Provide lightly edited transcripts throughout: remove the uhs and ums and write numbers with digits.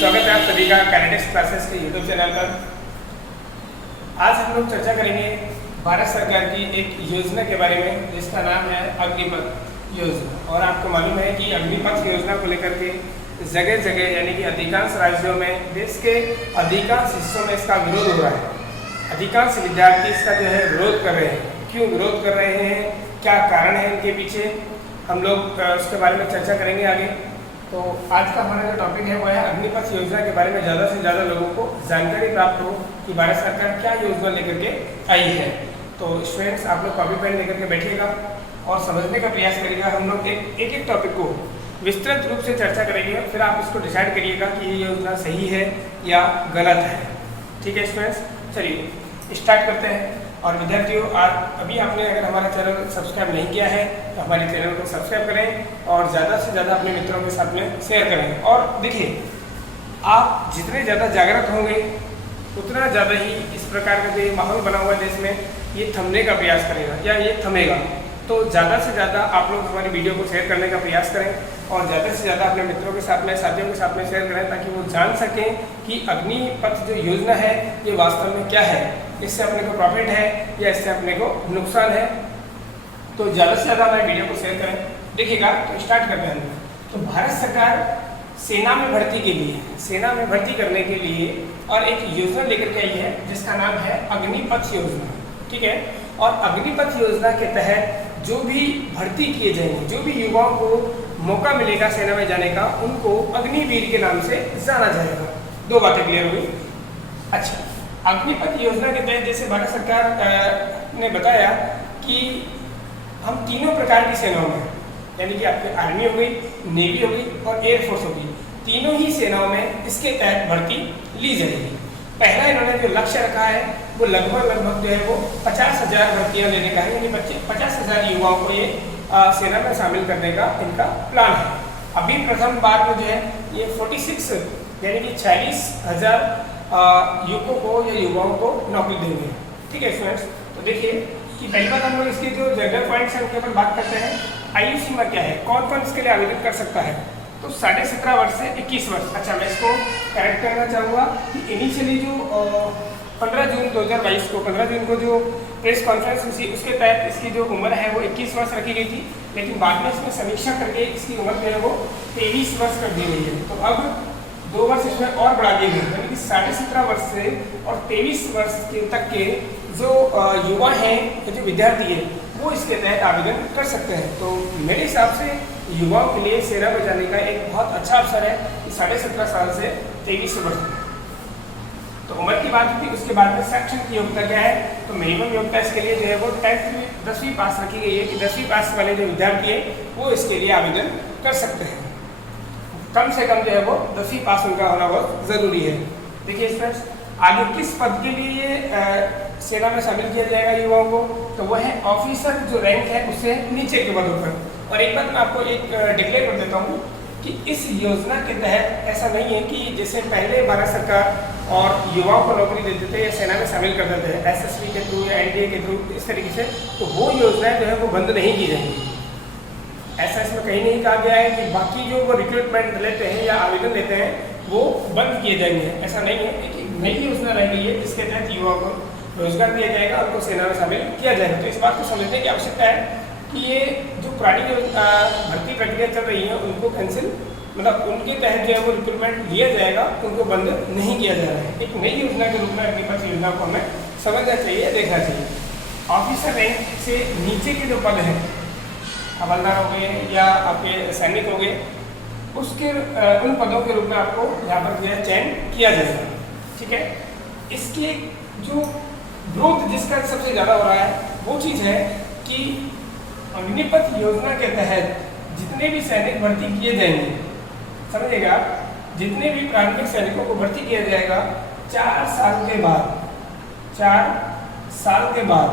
स्वागत है आप सभी का कैनेडिक्स क्लासेस के यूट्यूब चैनल पर। आज हम लोग चर्चा करेंगे भारत सरकार की एक योजना के बारे में जिसका नाम है अग्निपथ योजना। और आपको मालूम है कि अग्निपथ योजना को लेकर के जगह जगह यानी कि अधिकांश राज्यों में, देश के अधिकांश हिस्सों में इसका विरोध हो रहा है। अधिकांश विद्यार्थी इसका जो है विरोध कर रहे हैं। क्यों विरोध कर रहे हैं, क्या कारण है इनके पीछे, हम लोग उसके बारे में चर्चा करेंगे आगे। तो आज का हमारा जो टॉपिक है वो है अग्निपथ योजना के बारे में ज़्यादा से ज़्यादा लोगों को जानकारी प्राप्त हो कि भारत सरकार क्या योजना लेकर के आई है। तो स्टूडेंट्स, आप लोग कॉपी पेन लेकर के बैठिएगा और समझने का प्रयास करिएगा। हम लोग एक टॉपिक को विस्तृत रूप से चर्चा करेंगे, फिर आप इसको डिसाइड करिएगा कि ये योजना सही है या गलत है। ठीक है स्टूडेंट्स, चलिए स्टार्ट करते हैं। और विद्यार्थियों, आज अभी आपने अगर हमारा चैनल सब्सक्राइब नहीं किया है तो हमारे चैनल को सब्सक्राइब करें और ज़्यादा से ज़्यादा अपने मित्रों के साथ में शेयर करें। और देखिए, आप जितने ज़्यादा जागरूक होंगे उतना ज़्यादा ही इस प्रकार का जो माहौल बना हुआ है देश में, ये थमने का प्रयास करेगा या ये थमेगा। तो ज़्यादा से ज़्यादा आप लोग हमारी वीडियो को शेयर करने का प्रयास करें और ज़्यादा से ज़्यादा अपने मित्रों के साथ में, साथियों के साथ में शेयर करें ताकि वो जान सकें कि अग्निपथ जो योजना है ये वास्तव में क्या है, इससे अपने को प्रॉफिट है या इससे अपने को नुकसान है। तो ज़्यादा से ज़्यादा हमारे वीडियो को शेयर करें। देखिएगा, तो स्टार्ट करते हैं। तो भारत सरकार सेना में भर्ती के लिए, सेना में भर्ती करने के लिए और एक योजना लेकर के आई है जिसका नाम है अग्निपथ योजना। ठीक है, और अग्निपथ योजना के तहत जो भी भर्ती किए जाएंगे, जो भी युवाओं को मौका मिलेगा सेना में जाने का, उनको अग्निवीर के नाम से जाना जाएगा। दो बातें क्लियर हुई। अच्छा, अग्निपथ योजना के तहत जैसे भारत सरकार ने बताया कि हम तीनों प्रकार की सेनाओं में, यानी कि आपके आर्मी हो गई, नेवी हो गई और एयरफोर्स हो गई, तीनों ही सेनाओं में इसके तहत भर्ती ली जाएगी। पहला इन्होंने जो लक्ष्य रखा है वो लगभग जो है वो 50,000 भर्तियाँ लेने का है, यानी 50,000 युवाओं को ये सेना में शामिल करने का इनका प्लान है। अभी प्रथम बार में जो है ये 46 यानी कि 46,000 युवकों को या युवाओं को नौकरी देंगे। ठीक है स्टूडेंट्स, तो देखिए कि पहली बात हम लोग इसके जो जनरल पॉइंट्स हैं उनके ऊपर बात करते हैं। आयु सीमा क्या है, कौन कौन इसके लिए आवेदन कर सकता है। तो 17.5 वर्ष से 21 वर्ष। अच्छा, मैं इसको करेक्ट करना चाहूँगा कि इनिशियली जो 15 जून 2022 को, 15 जून को जो प्रेस कॉन्फ्रेंस हुई उसके तहत इसकी जो उम्र है वो 21 वर्ष रखी गई थी, लेकिन बाद में इसमें समीक्षा करके इसकी उम्र जो है वो 23 वर्ष कर दी गई है। तो अब 2 वर्ष इसमें और बढ़ा दिए गए, यानी कि 17.5 वर्ष से और 23 वर्ष के तक के जो युवा हैं, जो विद्यार्थी हैं, वो इसके तहत आवेदन कर सकते हैं। तो मेरे हिसाब से युवाओं के लिए सेना में जाने का एक बहुत अच्छा अवसर है कि 17.5 साल से 23 वर्ष। तो उम्र की बात होती है। उसके बाद में शैक्षणिक योग्यता क्या है, तो मिनिमम योग्यता इसके लिए जो है वो 10वीं पास रखी गई है कि 10वीं पास वाले जो विद्यार्थी हैं वो इसके लिए आवेदन कर सकते हैं। कम से कम जो है वो 10वीं पास उनका होना बहुत ज़रूरी है। देखिए स्टूडेंट्स, आगे किस पद के लिए सेना में शामिल किया जाएगा युवाओं को, तो वह है ऑफिसर, जो रैंक है उससे नीचे के पदों पर। और एक बात मैं आपको एक डिक्लेयर कर देता हूँ कि इस योजना के तहत ऐसा नहीं है कि जैसे पहले भारत सरकार और युवाओं को नौकरी देते थे या सेना में शामिल कर देते हैं SSB के थ्रू या NDA के थ्रू, इस तरीके से, तो वो योजनाएं जो है वो बंद नहीं की जाएंगी। ऐसा इसमें कहीं नहीं कहा गया है कि बाकी जो वो रिक्रूटमेंट लेते हैं या आवेदन लेते हैं वो बंद किए जाएंगे, ऐसा नहीं है। एक नई योजना रह गई है जिसके तहत युवाओं को रोजगार दिया जाएगा, उनको सेना में शामिल किया जाएगा। तो इस बात को समझने की आवश्यकता है कि ये जो पुरानी जो भर्ती प्रक्रिया चल रही है उनको कैंसिल, मतलब उनके तहत जो है वो रिक्रूटमेंट लिया जाएगा, उनको बंद नहीं किया जा रहा है। एक नई योजना के रूप में अग्निपथ योजना को हमें समझना चाहिए, देखना चाहिए। ऑफिसर रैंक से नीचे के जो पद हैं, हवलदार हो गए या आपके सैनिक हो गए, उसके उन पदों के रूप में आपको यहाँ पर जो है चयन किया जाएगा। ठीक है, इसके जो ग्रोथ जिसका सबसे ज़्यादा हो रहा है वो चीज़ है कि अग्निपथ योजना के तहत जितने भी सैनिक भर्ती किए जाएंगे, समझिएगा, जितने भी प्रारंभिक सैनिकों को भर्ती किया जाएगा 4 साल के बाद, 4 साल के बाद,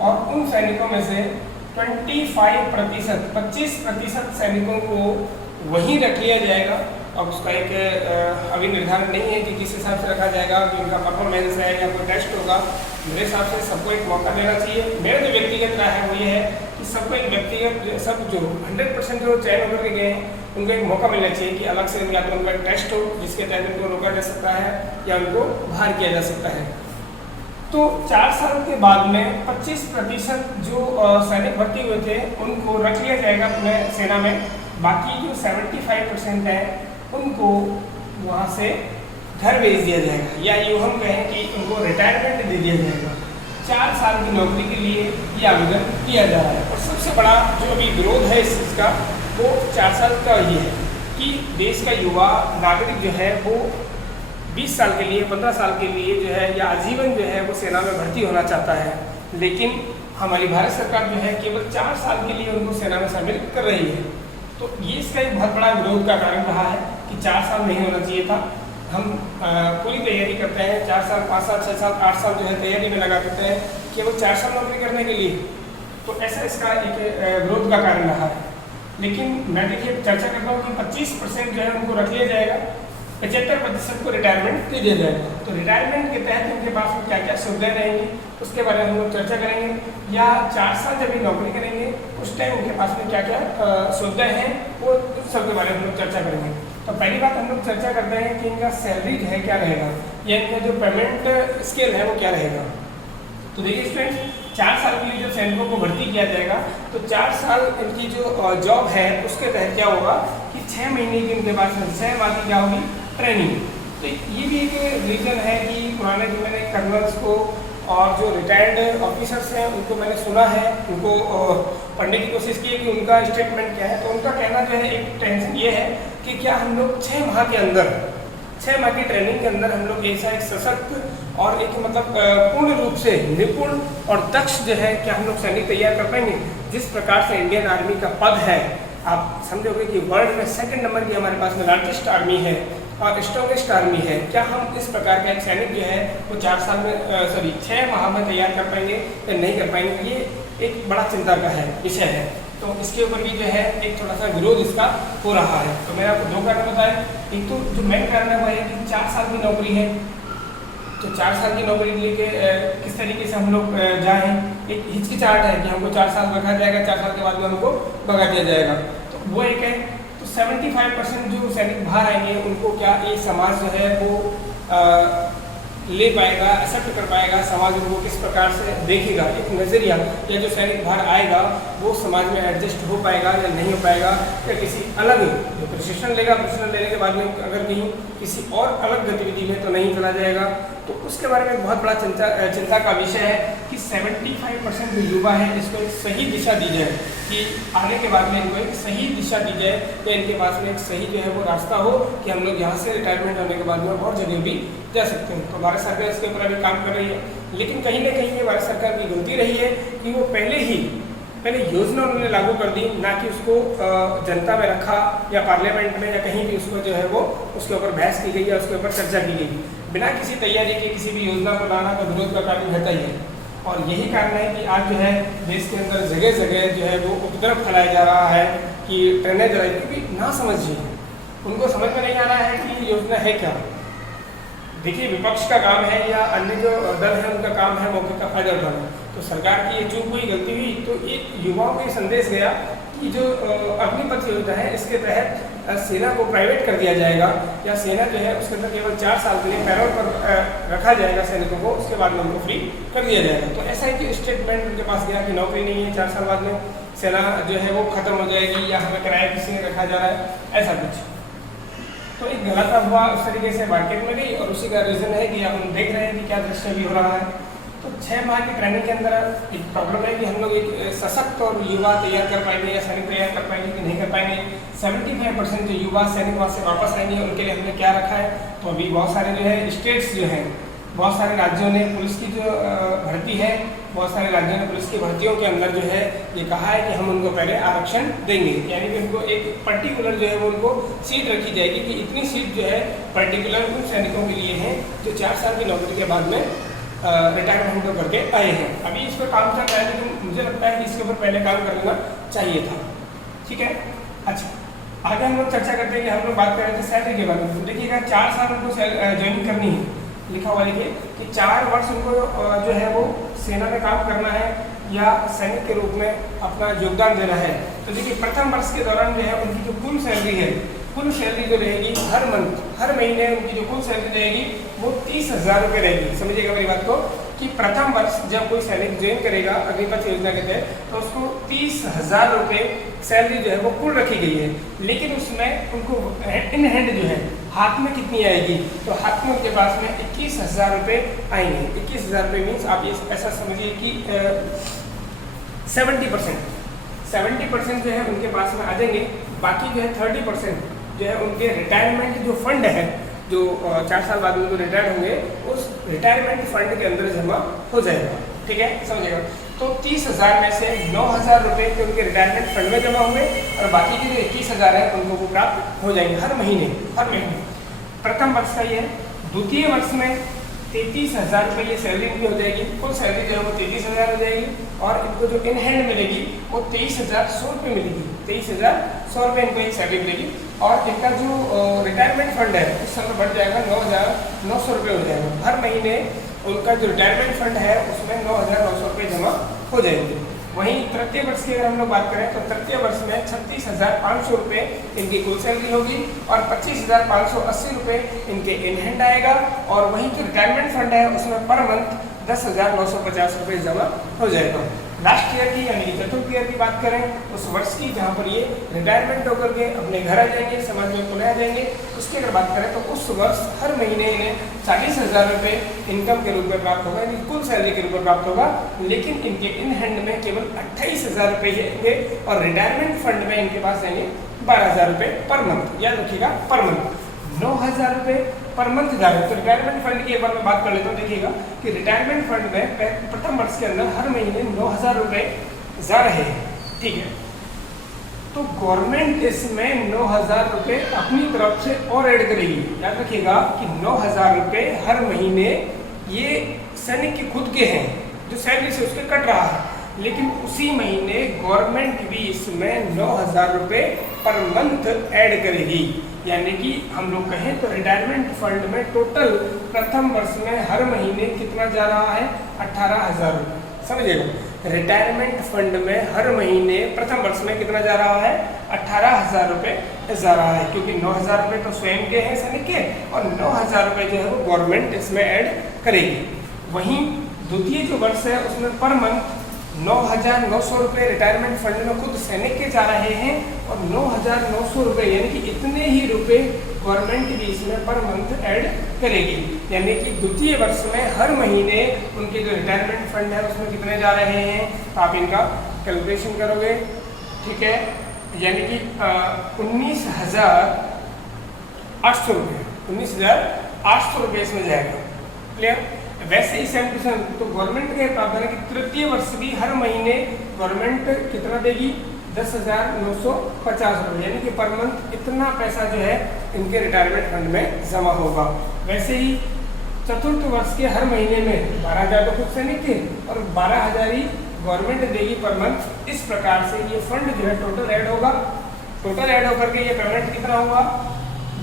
और उन सैनिकों में से 25% सैनिकों को वहीं रख लिया जाएगा अब उसका एक अभी निर्धारण नहीं है कि किस हिसाब से रखा जाएगा, कि उनका परफॉर्मेंस है या कोई टेस्ट होगा। मेरे हिसाब से सबको एक मौका देना चाहिए। मेरा जो व्यक्तिगत राय है वो ये है कि सबको एक व्यक्तिगत सब जो 100% जो चयन होकर के गए हैं उनको एक मौका मिलना चाहिए कि अलग से या तो उनका टेस्ट हो जिसके तहत उनको रोका जा सकता है या उनको बाहर किया जा सकता है। तो 4 साल के बाद में 25% जो सैनिक भर्ती हुए थे उनको रख लिया जाएगा अपने सेना में। बाकी जो 75% हैं उनको वहाँ से घर भेज दिया जाएगा, या यूँ हम कहें कि उनको रिटायरमेंट दे दिया जाएगा। 4 साल की नौकरी के लिए ये आवेदन किया जा रहा है। और सबसे बड़ा जो अभी विरोध है इस चीज़ का वो 4 साल का ये है कि देश का युवा नागरिक जो है वो 20 साल के लिए, 15 साल के लिए जो है या आजीवन जो है वो सेना में भर्ती होना चाहता है, लेकिन हमारी भारत सरकार जो है केवल 4 साल के लिए उनको सेना में शामिल कर रही है। तो ये इसका एक बहुत बड़ा विरोध का कारण रहा है कि 4 साल नहीं होना चाहिए था। हम पूरी तैयारी करते हैं, 4 साल, 5 साल, 6 साल, 8 साल जो है तैयारी में लगा देते हैं केवल 4 साल नौकरी करने के लिए। तो ऐसा इसका एक विरोध का कारण रहा है। लेकिन मैं देखिए चर्चा करता हूँ कि 25% जो है उनको रख लिया जाएगा, 75% को रिटायरमेंट दे दिया जाएगा। तो रिटायरमेंट के तहत उनके पास में क्या क्या सुविधाएं रहेंगी उसके बारे में हम लोग चर्चा करेंगे। या 4 साल जब ये नौकरी करेंगे उस टाइम उनके पास में क्या क्या सुविधाएं हैं वो सब के बारे में हम लोग चर्चा करेंगे। तो पहली बात हम लोग चर्चा करते हैं कि इनका सैलरी जो है क्या रहेगा, या इनका जो पेमेंट स्केल है वो क्या रहेगा। तो देखिए स्टूडेंट्स, 4 साल के लिए जब सैनिकों को भर्ती किया जाएगा तो 4 साल इनकी जो जॉब है उसके तहत क्या होगा कि 6 महीने की इनके पास 6 माह की क्या होगी ट्रेनिंग। तो ये भी एक रीज़न है कि पुराने जो मैंने कर्नल्स को और जो रिटायर्ड ऑफिसर्स हैं उनको मैंने सुना है, उनको पढ़ने की कोशिश की है कि उनका स्टेटमेंट क्या है। तो उनका कहना जो है एक टेंशन ये है कि क्या हम लोग 6 माह के अंदर, 6 माह की ट्रेनिंग के अंदर हम लोग ऐसा एक सशक्त और एक मतलब पूर्ण रूप से निपुण और दक्ष जो है क्या हम लोग सैनिक तैयार कर पाएंगे। जिस प्रकार से इंडियन आर्मी का पद है, आप समझोगे कि वर्ल्ड में 2nd नंबर की हमारे पास में लार्जेस्ट आर्मी है और स्ट्रॉन्गेस्ट आर्मी है। क्या हम इस प्रकार का एक सैनिक जो है वो 4 साल में 6 माह में तैयार कर पाएंगे या नहीं कर पाएंगे, ये एक बड़ा चिंता का है विषय है। तो इसके ऊपर भी जो है एक थोड़ा सा विरोध इसका हो रहा है। तो मैंने आपको 2 कारण बताए। एक तो जो मेन कारण है वो है कि 4 साल की नौकरी है, तो 4 साल की नौकरी लेके किस तरीके से हम लोग जाएँ। एक हिचकिचाहट है कि हमको 4 साल रखा जाएगा, 4 साल के बाद में हमको भगा दिया जाएगा, तो वो एक है। तो 75% जो सैनिक बाहर आएंगे उनको क्या ये समाज जो है वो ले पाएगा, एक्सेप्ट कर पाएगा, समाज उनको किस प्रकार से देखेगा, एक नज़रिया, या जो सैनिक बाहर आएगा वो समाज में एडजस्ट हो पाएगा या नहीं हो पाएगा, या किसी अलग जो प्रशिक्षण लेगा, प्रशिक्षण लेने के बाद में अगर कहीं किसी और अलग गतिविधि में तो नहीं चला जाएगा। तो उसके बारे में बहुत बड़ा चिंता का विषय है कि 75% जो युवा है इसको एक सही दिशा दी जाए, कि आने के बाद में इनको एक सही दिशा दी जाए, या इनके पास में एक सही जो है वो रास्ता हो कि हम लोग यहाँ से रिटायरमेंट होने के बाद में और जगह भी जा सकते हैं। तो भारत सरकार इसके ऊपर अभी काम कर रही है, लेकिन कहीं ना कहीं ये भारत सरकार की गलती रही है कि वो पहले योजना उन्होंने लागू कर दी, ना कि उसको जनता में रखा या पार्लियामेंट में या कहीं भी उसको जो है वो उसके ऊपर बहस की गई या उसके ऊपर चर्चा की गई। बिना किसी तैयारी के किसी भी योजना को लाना तो विरोध का कारण रहता ही है। और यही कारण है कि आज जो है देश के अंदर जगह जगह जो है वो उपद्रव फैलाया जा रहा है कि ट्रेनें जो है, क्योंकि ना समझिए उनको समझ में नहीं आ रहा है कि योजना है क्या। देखिए विपक्ष का काम है या अन्य जो दल है उनका काम है मौके का फायदा उठाना। तो सरकार की ये चूक हुई, गलती हुई, तो एक युवाओं को संदेश गया कि जो अग्निपथ योजना है इसके तहत सेना को प्राइवेट कर दिया जाएगा, या सेना जो है उसके अंदर केवल 4 साल के लिए पैरोल पर रखा जाएगा सैनिकों को, उसके बाद में उनको फ्री कर दिया जाएगा। तो ऐसा है कि स्टेटमेंट उनके पास गया कि नौकरी नहीं है, 4 साल बाद में सेना जो है वो खत्म हो जाएगी या हमें किराया किसी ने रखा जा रहा है, ऐसा कुछ। तो एक गलत अफवाह उस तरीके से मार्केट में गई, और उसी का रीज़न है कि हम देख रहे हैं कि क्या दृश्य भी हो रहा है। तो 6 माह की ट्रेनिंग के अंदर एक प्रॉब्लम है कि हम लोग एक सशक्त और युवा तैयार कर पाएंगे या सैनिक तैयार कर पाएंगे कि नहीं कर पाएंगे। 75% जो युवा सैनिक वहाँ से वापस आएंगे उनके लिए हमने क्या रखा है। तो अभी बहुत सारे जो है स्टेट्स जो हैं, बहुत सारे राज्यों ने पुलिस की जो भर्ती है, बहुत सारे राज्यों ने पुलिस की भर्तियों के अंदर जो है ये कहा है कि हम उनको पहले आरक्षण देंगे, यानी कि उनको एक पर्टिकुलर जो है वो उनको सीट रखी जाएगी कि इतनी सीट जो है पर्टिकुलर उन सैनिकों के लिए है जो 4 साल की नौकरी के बाद में रिटायरमेंट करके आए हैं। अभी इस पर काम चल रहा है, लेकिन मुझे लगता है कि इसके ऊपर पहले काम कर लेना चाहिए था। ठीक है, अच्छा आगे हम लोग चर्चा करते हैं कि हम लोग बात कर रहे थे सैलरी के बारे में। तो देखिएगा 4 साल उनको ज्वाइनिंग करनी है, लिखा हुआ देखिए कि 4 वर्ष उनको जो है वो सेना में काम करना है या सैनिक के रूप में अपना योगदान देना है। तो देखिए प्रथम वर्ष के दौरान जो है उनकी जो कुल सैलरी है, कुल सैलरी जो रहेगी हर मंथ, हर महीने उनकी जो कुल सैलरी रहेगी वो 30,000 रुपये रहेगी। समझिएगा मेरी बात को कि प्रथम वर्ष जब कोई सैनिक ज्वाइन करेगा अग्निपथ योजना के तहत तो उसको 30,000 रुपये सैलरी जो है वो कुल रखी गई है। लेकिन उसमें उनको इन हैंड जो है हाथ में कितनी आएगी, तो हाथ में उनके पास में 21,000 रुपये आएंगे। 21,000 रुपये मीन्स आप ये ऐसा समझिए कि 70% जो है उनके पास में आ जाएंगे। बाकी जो है 30% जो है उनके रिटायरमेंट जो फंड है, जो 4 साल बाद उनको रिटायर होंगे, उस रिटायरमेंट फंड के अंदर जमा हो जाएगा। ठीक है, समझिएगा। तो 30,000 में से 9,000 रुपये के उनके रिटायरमेंट फंड में जमा हुए और बाकी के जो 21,000 है उनको वो प्राप्त हो जाएंगे हर महीने। प्रथम वर्ष का ये है। द्वितीय वर्ष में 33,000 रुपये ये सैलरी इनकी हो जाएगी। कुल सैलरी जो है वो 33,000 हो जाएगी और इनको जो इन हैंड मिलेगी वो 23,100 रुपये मिलेगी। 23,100 रुपये इनको एक सैलरी मिलेगी और इनका जो रिटायरमेंट फंड है उस समय बढ़ जाएगा, 9,900 रुपये हो जाएगा। हर महीने उनका जो रिटायरमेंट फंड है उसमें 9,900 रुपये जमा हो जाएंगे। वहीं तृतीय वर्ष की अगर हम लोग बात करें तो तृतीय वर्ष में 36,500 रुपये इनकी कुल सैलरी होगी और 25,580 रुपये इनके इन हैंड आएगा और वहीं जो रिटायरमेंट फंड है उसमें पर मंथ 10,950 रुपये जमा हो जाएगा। लास्ट ईयर की यानी चतुर्थ ईयर की बात करें उस वर्ष की जहाँ पर ये रिटायरमेंट होकर के अपने घर आ जाएंगे, समाज में पुनः आ जाएंगे, उसकी अगर बात करें तो उस वर्ष हर महीने इन्हें 40,000 रुपये इनकम के रूप में प्राप्त होगा, यानी कुल सैलरी के रूप में प्राप्त होगा। लेकिन इनके इन हैंड में केवल 28,000 रुपये होंगे और रिटायरमेंट फंड में इनके पास आएंगे 12,000 रुपये पर मंथ। याद रखिएगा पर मंथ 9,000 रुपये पर मंथ जा रहे हैं। तो रिटायरमेंट फंड की एक बार मैं बात कर लेता हूँ। देखिएगा कि रिटायरमेंट फंड में प्रथम वर्ष के अंदर हर महीने 9,000 रुपये जा रहे हैं। ठीक है, तो गवर्नमेंट इसमें 9,000 रुपये अपनी तरफ से और ऐड करेगी। याद रखिएगा कि 9,000 रुपये हर महीने ये सैनिक के खुद के हैं जो सैलरी से उसके कट रहा है, लेकिन उसी महीने गवर्नमेंट भी इसमें 9,000 रुपये पर मंथ ऐड करेगी। यानी कि हम लोग कहें तो रिटायरमेंट फंड में टोटल प्रथम वर्ष में हर महीने कितना जा रहा है, 18,000 रुपये। समझिएगा, रिटायरमेंट फंड में हर महीने प्रथम वर्ष में कितना जा रहा है, 18,000 रुपये जा रहा है, क्योंकि 9,000 रुपये तो स्वयं के हैं सैनिक के और 9,000 रुपये जो है वो गवर्नमेंट इसमें ऐड करेगी। वहीं द्वितीय जो वर्ष है उसमें पर मंथ 9,900 रुपये रिटायरमेंट फंड में खुद सैनिक के जा रहे हैं और 9,900 रुपये यानी कि इतने ही रुपये गवर्नमेंट भी इसमें पर मंथ ऐड करेगी। यानी कि द्वितीय वर्ष में हर महीने उनके जो रिटायरमेंट फंड है उसमें कितने जा रहे हैं, आप इनका कैलकुलेशन करोगे। ठीक है, यानी कि 19,800 रुपये, 19,800 रुपये इसमें जाएगा। क्लियर। वैसे ही 7% तो गवर्नमेंट के प्रावधान है कि तृतीय वर्ष भी हर महीने गवर्नमेंट कितना देगी, 10,950 रुपये, यानी कि पर मंथ इतना पैसा जो है इनके रिटायरमेंट फंड में जमा होगा। वैसे ही चतुर्थ वर्ष के हर महीने में 12,000 तो खुद सैनिक थे और 12,000 ही गवर्नमेंट देगी पर मंथ। इस प्रकार से ये फंड जो है टोटल ऐड होगा। टोटल ऐड होकर के ये पेमेंट कितना होगा,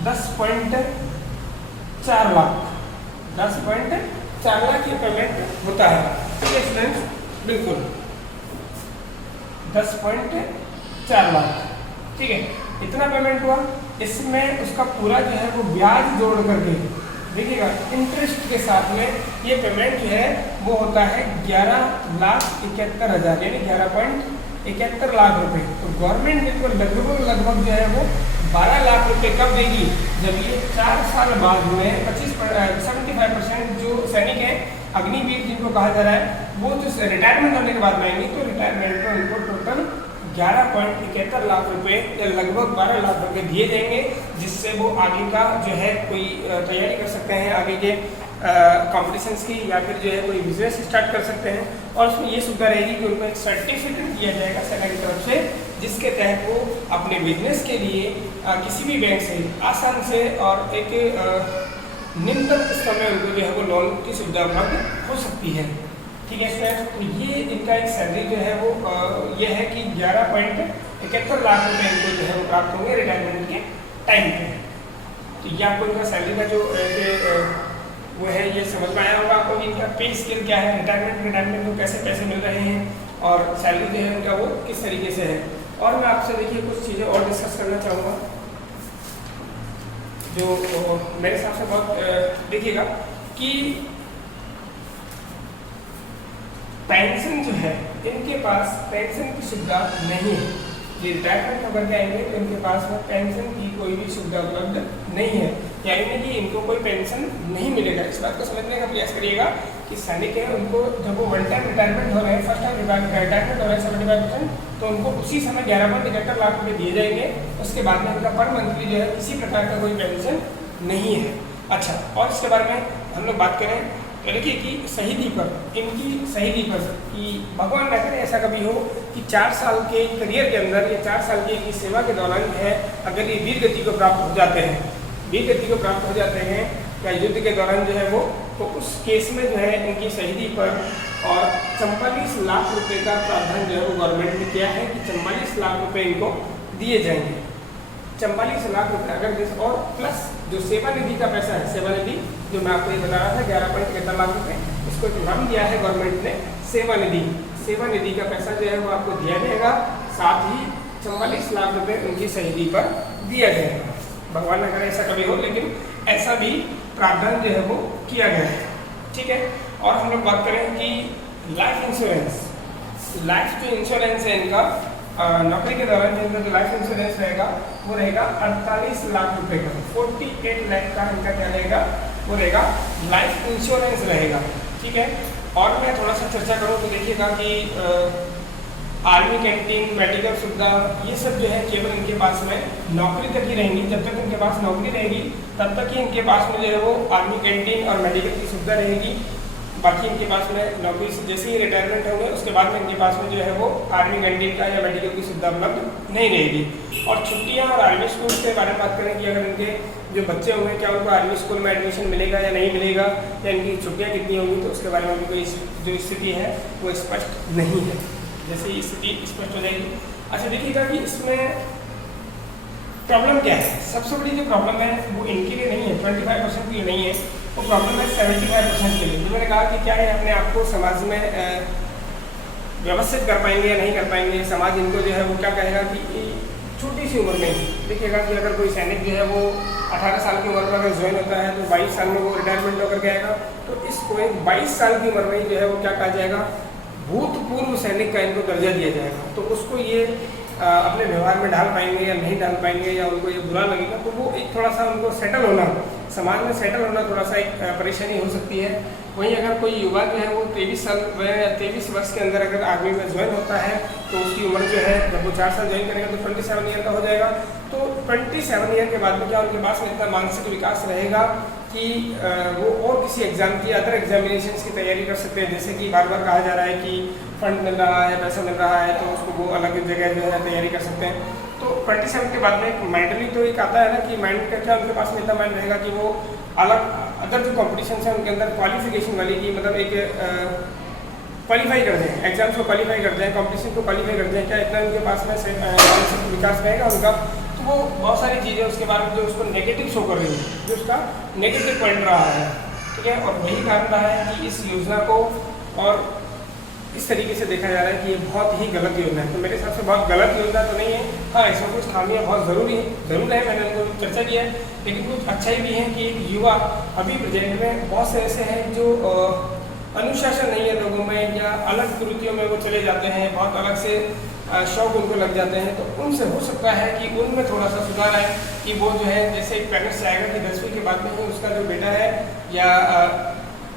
10.4 लाख, 10.4 लाख ये पेमेंट होता है। ठीक है स्टूडेंट्स, बिल्कुल 10.4 लाख। ठीक है, इतना पेमेंट हुआ। इसमें उसका पूरा जो है वो ब्याज जोड़ करके देखिएगा इंटरेस्ट के साथ में ये पेमेंट जो है वो होता है 11,71,000 यानी 11.71 लाख रुपए। तो गवर्नमेंट इनको लगभग जो है वो 12 लाख रुपए कब देगी, जब ये 4 साल बाद में 75% जो सैनिक हैं अग्निवीर जिनको कहा जा रहा है वो जो रिटायरमेंट होने के बाद में आएंगे तो रिटायरमेंट में उनको टोटल 11.71 लाख रुपए या लगभग 12 लाख रुपए दिए जाएंगे, जिससे वो आगे का जो है कोई तैयारी कर सकते हैं आगे के कॉम्पिटिशन्स की, या फिर जो है कोई बिजनेस स्टार्ट कर सकते हैं। और उसमें ये सुविधा रहेगी कि उनको एक सर्टिफिकेट दिया जाएगा सेना की तरफ से, जिसके तहत वो अपने बिजनेस के लिए किसी भी बैंक से आसान से और एक निम्नतम समय उनको जो है वो लोन की सुविधा उपलब्ध हो सकती है। ठीक है स्टूडेंट्स, तो ये इनका एक सैलरी जो है वो ये है कि 71 लाख रुपए इनको जो है वो प्राप्त होंगे रिटायरमेंट के टाइम पे। तो ये आपको इनका सैलरी का जो वो है ये समझ में आया होगा आपको कि इनका पे स्केल क्या है, रिटायरमेंट को कैसे पैसे मिल रहे हैं और सैलरी जो है उनका वो किस तरीके से है। और मैं आपसे देखिए कुछ चीज़ें और डिस्कस करना चाहूँगा जो मेरे हिसाब से बहुत देखिएगा कि पेंशन जो है इनके पास पेंशन की सुविधा नहीं है। ये रिटायरमेंट होकर के आएंगे तो इनके पास में पेंशन की कोई भी सुविधा उपलब्ध नहीं है, यानी कि इनको कोई पेंशन नहीं मिलेगा। इस बात को समझने का प्रयास करिएगा कि सैनिक है उनको जब वो वन टाइम रिटायरमेंट हो रहे हैं, फर्स्ट टाइम रिटायरमेंट हो रहे हैं 75%, तो उनको उसी समय 11.71 लाख रुपये दिए जाएंगे। उसके बाद में उनका पर मंथली जो है किसी प्रकार का कोई पेंशन नहीं है। अच्छा, और इसके बारे में हम लोग बात करें तो देखिए कि शहीदी पर इनकी शहीदी पर कि भगवान न करे ऐसा कभी हो कि 4 साल के करियर के अंदर या 4 साल की इनकी सेवा के दौरान है अगर ये वीर गति को प्राप्त हो जाते हैं, वीर गति को प्राप्त हो जाते हैं या युद्ध के दौरान जो है वो, तो उस केस में जो है इनकी शहीदी पर और 44 लाख रुपए का प्रावधान जो है वो गवर्नमेंट ने किया है कि 44 लाख रुपए इनको दिए जाएंगे। 44 लाख रुपए अगर और प्लस जो सेवा निधि का पैसा है, सेवा निधि जो मैं आपको ये बता रहा था 11.71 लाख रुपए, इसको एक नाम दिया है गवर्नमेंट ने सेवा निधि। सेवा निधि का पैसा जो है वो आपको दिया जाएगा, साथ ही 44 लाख रुपए उनकी शहीदी पर दिया जाएगा। भगवान न करे ऐसा कभी हो, लेकिन ऐसा भी प्रावधान जो है वो किया गया है। ठीक है, और हम लोग बात करें कि लाइफ इंश्योरेंस, लाइफ जो इंश्योरेंस है इनका नौकरी के दौरान जिनका जो लाइफ इंश्योरेंस रहेगा वो रहेगा 48 लाख रुपए का, 48 लाख का इनका क्या रहेगा, वो रहेगा लाइफ इंश्योरेंस रहेगा। ठीक है, और मैं थोड़ा सा चर्चा करूँ तो देखिएगा कि आर्मी कैंटीन, मेडिकल सुविधा, ये सब जो है केवल इनके पास में नौकरी तक ही रहेंगी। जब तक इनके पास नौकरी रहेगी तब तक ही इनके पास में जो है वो आर्मी कैंटीन और मेडिकल की सुविधा रहेगी। बाकी इनके पास में नौकरी से जैसे ही रिटायरमेंट होंगे उसके बाद में इनके पास में जो है वो आर्मी कैंटीन का या मेडिकल की सुविधा उपलब्ध नहीं रहेगी। और छुट्टियां और आर्मी स्कूल के बारे में बात करें कि अगर इनके जो बच्चे होंगे क्या उनको आर्मी स्कूल में एडमिशन मिलेगा या नहीं मिलेगा, या इनकी छुट्टियाँ कितनी होंगी, तो उसके बारे में भी कोई जो स्थिति है वो स्पष्ट नहीं है। जैसे ही स्थिति स्पष्ट हो जाएगी। अच्छा देखिएगा कि इसमें प्रॉब्लम क्या है। सबसे बड़ी जो प्रॉब्लम है वो इनके लिए नहीं है, 25% के लिए नहीं है, वो प्रॉब्लम है 75% के लिए। जो मैंने कहा कि क्या है अपने आप को समाज में व्यवस्थित कर पाएंगे या नहीं कर पाएंगे, समाज इनको जो है वो क्या कहेगा कि छोटी सी उम्र में देखिएगा कि अगर कोई सैनिक जो है वो 18 साल की उम्र में अगर ज्वाइन होता है तो 22 साल में वो रिटायरमेंट होकर के आएगा, तो इसको एक 22 साल की उम्र में जो है वो क्या कहा जाएगा, भूतपूर्व सैनिक का इनको दर्जा दिया जाएगा। तो उसको ये अपने व्यवहार में डाल पाएंगे या नहीं डाल पाएंगे, या उनको ये बुरा लगेगा, तो वो एक थोड़ा सा उनको सेटल होना, समाज में सेटल होना थोड़ा सा एक परेशानी हो सकती है। वहीं अगर कोई युवा जो है वो 23 वर्ष के अंदर अगर आर्मी में ज्वाइन होता है तो उसकी उम्र जो है जब वो 4 साल ज्वाइन करेगा तो 27 ईयर का हो जाएगा। तो 27 ईयर के बाद में क्या उनके पास में इतना मानसिक विकास रहेगा कि वो और किसी एग्जाम की, अदर एग्जामिनेशन की तैयारी कर सकते हैं। जैसे कि बार बार कहा जा रहा है कि फंड मिल रहा है, पैसा मिल रहा है, तो उसको वो अलग जगह जो है तैयारी कर सकते हैं। तो 27 के बाद में मेंटली तो एक आता है ना कि माइंड का क्या उनके पास में इतना माइंड रहेगा कि वो अलग अदर जो कॉम्पिटिशन है उनके अंदर क्वालिफिकेशन वाली की मतलब एक क्वालिफाई कर दें, एग्जाम्स को क्वालिफाई कर दें, कॉम्पिटिशन को क्वालिफाई कर दें, क्या इतना उनके पास में मानसिक विकास रहेगा उनका। तो वो बहुत सारी चीज़ें उसके बारे में जो उसको नेगेटिव शो कर रही है, जो उसका नेगेटिव पॉइंट रहा है। ठीक है, और वही कारण रहा है कि इस योजना को और इस तरीके से देखा जा रहा है कि ये बहुत ही गलत योजना है। तो मेरे हिसाब से बहुत गलत योजना तो नहीं है, हाँ इसमें कुछ खामियाँ बहुत ज़रूर है, मैंने उनको चर्चा किया है, लेकिन कुछ अच्छाई भी है कि एक युवा अभी प्रेजेंट में बहुत से ऐसे हैं जो अनुशासन नहीं है लोगों में, या अलग कुरीतियों में वो चले जाते हैं, बहुत अलग से शौक उनको लग जाते हैं। तो उनसे हो सकता है कि उनमें थोड़ा सा सुधार आए कि वो जो है जैसे एक पेरेंट्स आएगा कि 10वीं के बाद में ही उसका जो बेटा है या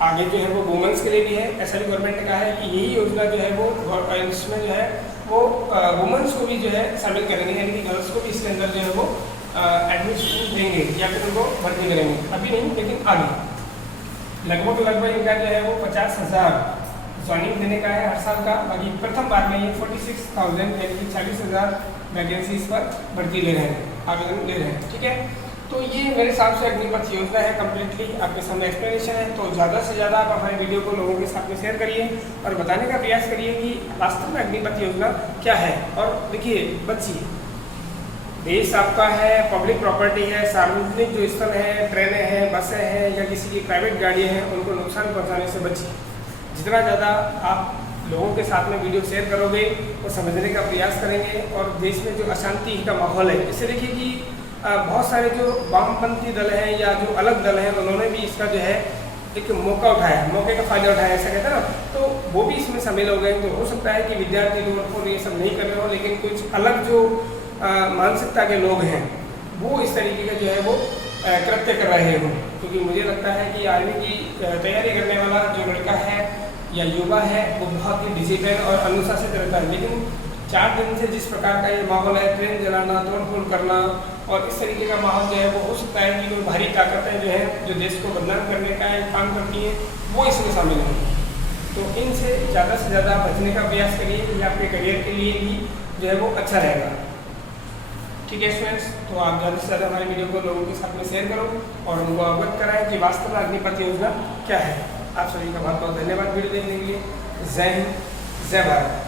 आगे जो है वो वुमेंस के लिए भी है। ऐसा भी गवर्नमेंट ने कहा है कि यही योजना जो है वो इसमें जो है वो वुमेंस को भी जो है शामिल करेंगे, यानी कि गर्ल्स को भी इसके अंदर जो है वो एडमिशन देंगे या फिर उनको भर्ती करेंगे। अभी नहीं लेकिन आगे लगभग इनका जो है वो 50,000 ज्वाइनिंग देने का है हर साल का। बाकी प्रथम बार में ये 46,000 यानी कि 40,000 वैकेंसी इस पर भर्ती ले रहे हैं, आवेदन ले रहे हैं। ठीक है, तो ये मेरे हिसाब से अग्निपथ योजना है, कम्प्लीटली आपके सामने एक्सप्लेनेशन है। तो ज़्यादा से ज़्यादा आप हमारे वीडियो को लोगों के साथ में शेयर करिए और बताने का प्रयास करिए कि वास्तव में अग्निपथ योजना क्या है। और देखिए, बचिए, देश आपका है, पब्लिक प्रॉपर्टी है, सार्वजनिक जो स्थल है, ट्रेनें हैं, बसें हैं या किसी की प्राइवेट गाड़ियाँ हैं, उनको नुकसान पहुँचाने से बचिए। जितना ज़्यादा आप लोगों के साथ में वीडियो शेयर करोगे वो समझने का प्रयास करेंगे। और देश में जो अशांति का माहौल है, इससे देखिए कि बहुत सारे जो वामपंथी दल हैं या जो अलग दल हैं, उन्होंने भी इसका जो है एक मौका उठाया, मौके का फ़ायदा उठाया, ऐसा कहते हैं ना, तो वो भी इसमें शामिल हो गए। तो हो सकता है कि विद्यार्थी लोग ये सब नहीं कर रहे हो, लेकिन कुछ अलग जो मानसिकता के लोग हैं वो इस तरीके का जो है वो कृत्य कर रहे हों। क्योंकि मुझे लगता है कि आर्मी की तैयारी करने वाला जो लड़का है या युवा है वो बहुत ही डिसिप्लिन और अनुशासित रहता है, लेकिन 4 दिन से जिस प्रकार का ये माहौल है, ट्रेन जलाना, तोड़फोड़ करना और इस तरीके का माहौल जो है वो हो सकता है कि कोई भारी ताकतें जो है जो देश को बदनाम करने का काम करती हैं वो इसमें शामिल होंगी। तो इनसे ज़्यादा से ज़्यादा बचने का प्रयास करिए, ये आपके करियर के लिए भी जो है वो अच्छा रहेगा। ठीक है स्टूडेंट्स, तो आप ज़्यादा से ज़्यादा हमारे वीडियो को लोगों के साथ में शेयर करो और उनको अवगत कराएं कि वास्तव में अग्निपथ योजना क्या है। आप सभी का बहुत बहुत धन्यवाद वीडियो देखने के लिए। जय हिंद, जय भारत।